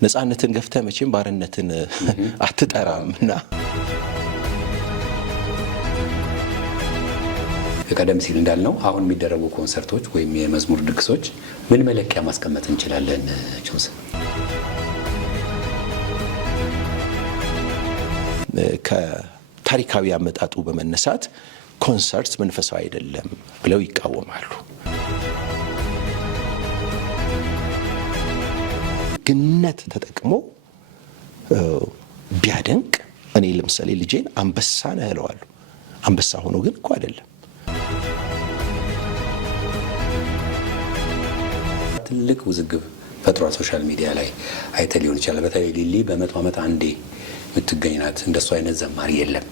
ነፃነትን ገፍተህ መቼም ባርነትን አትጠራምና ቀደም ሲል እንዳልነው አሁን የሚደረጉ ኮንሰርቶች ወይም የመዝሙር ድግሶች ምን መለኪያ ማስቀመጥ እንችላለን? ጆንስ ከታሪካዊ አመጣጡ በመነሳት ኮንሰርት መንፈሳዊ አይደለም ብለው ይቃወማሉ። ግነት ተጠቅሞ ቢያደንቅ እኔ ለምሳሌ ልጄን አንበሳ ነህ እለዋለሁ። አንበሳ ሆኖ ግን እኮ አይደለም። ትልቅ ውዝግብ ፈጥሯል ሶሻል ሚዲያ ላይ አይተ ሊሆን ይችላል። በተለይ ሊሊ በ100 ዓመት አንዴ የምትገኝ ናት። እንደሱ አይነት ዘማሪ የለም።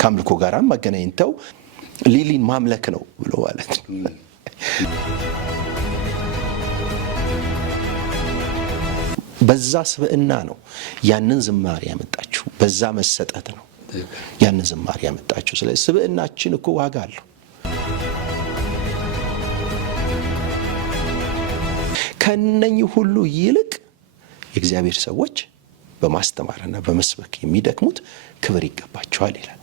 ከአምልኮ ጋራም ማገናኝተው ሊሊን ማምለክ ነው ብሎ ማለት ነው። በዛ ስብዕና ነው ያንን ዝማሬ ያመጣችው። በዛ መሰጠት ነው ያንን ዝማሬ ያመጣችው። ስለዚህ ስብዕናችን እኮ ዋጋ አለው። ከነኚህ ሁሉ ይልቅ የእግዚአብሔር ሰዎች በማስተማርና በመስበክ የሚደክሙት ክብር ይገባቸዋል ይላል።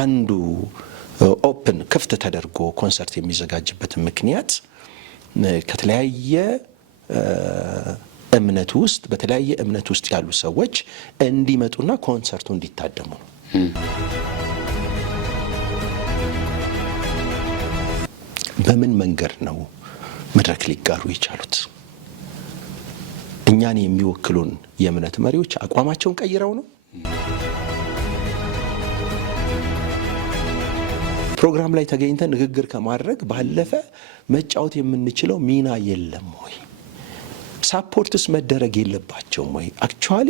አንዱ ኦፕን ክፍት ተደርጎ ኮንሰርት የሚዘጋጅበት ምክንያት ከተለያየ እምነት ውስጥ በተለያየ እምነት ውስጥ ያሉ ሰዎች እንዲመጡና ኮንሰርቱ እንዲታደሙ ነው። በምን መንገድ ነው መድረክ ሊጋሩ የቻሉት? እኛን የሚወክሉን የእምነት መሪዎች አቋማቸውን ቀይረው ነው? ፕሮግራም ላይ ተገኝተን ንግግር ከማድረግ ባለፈ መጫወት የምንችለው ሚና የለም ወይ? ሳፖርትስ መደረግ የለባቸውም ወይ? አክቹዋሊ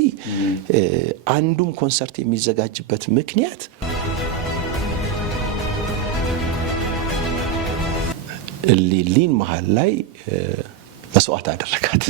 አንዱም ኮንሰርት የሚዘጋጅበት ምክንያት ሊሊን መሀል ላይ መስዋዕት አደረጋት።